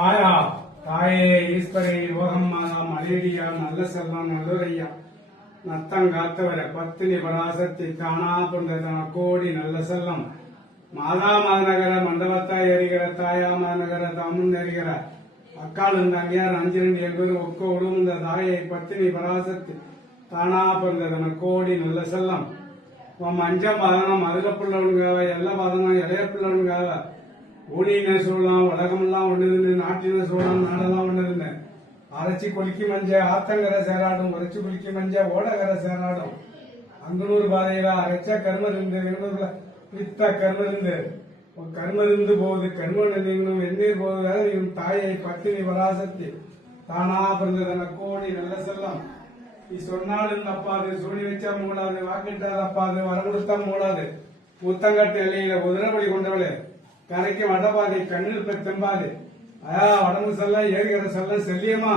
ஆயா தாயே ஈஸ்வரையை யோகம் மாதா மலேரியா நல்ல செல்வம் நல்லுரையா. நத்தங்காத்தவர பத்தினி பராசக்தி காணா புண்டதன கோடி நல்ல செல்லம் மாதா மாநகர மண்டபத்தாய் அறிகிற தாயா மாநகர தமுன் அக்கால் அக்காலும் அங்கேயார் அஞ்சு ரெண்டு எங்குரு ஒக்க இந்த தாயை பத்தினி பராசக்தி தானா பிறந்ததன கோடி நல்ல செல்லம் உன் மஞ்ச பதனம் அருகப்புள்ளவனுக்காக பிள்ளவனுங்காவ எல்லா பதனம் இளைய பிள்ளவனுக்காக ஊனின சூழலாம் உலகமெல்லாம் ஒண்ணுதுன்னு நாட்டின சூழலாம் நாடெல்லாம் ஒண்ணுதுன்னு. அரைச்சி குளிக்கி மஞ்ச ஆத்தங்கரை சேராடும் உரைச்சி குளிக்கி மஞ்ச ஓடகரை சேராடும். அங்கனூர் பாதையில அரைச்ச கருமருந்து எங்கூர்ல வித்த கருமருந்து. உன் கருமருந்து போகுது கருமன் நீங்களும் வெந்நீர் போகுது இவன் தாயை பத்தினி பராசக்தி தானா பிறந்ததன கோடி நல்ல செல்லம். நீ சொன்னாலும் தப்பாது சூடி வச்சா மூடாது வாக்கிட்டா தப்பாது வரம் கொடுத்தா மூடாது. முத்தங்கட்டு எல்லையில குதிரைபடி கொண்டவளே. கரைக்கு வடபாதை கண்ணில் பெத்தம்பாது ஆயா உடம்பு செல்ல ஏறுகிற செல்ல செல்லியமா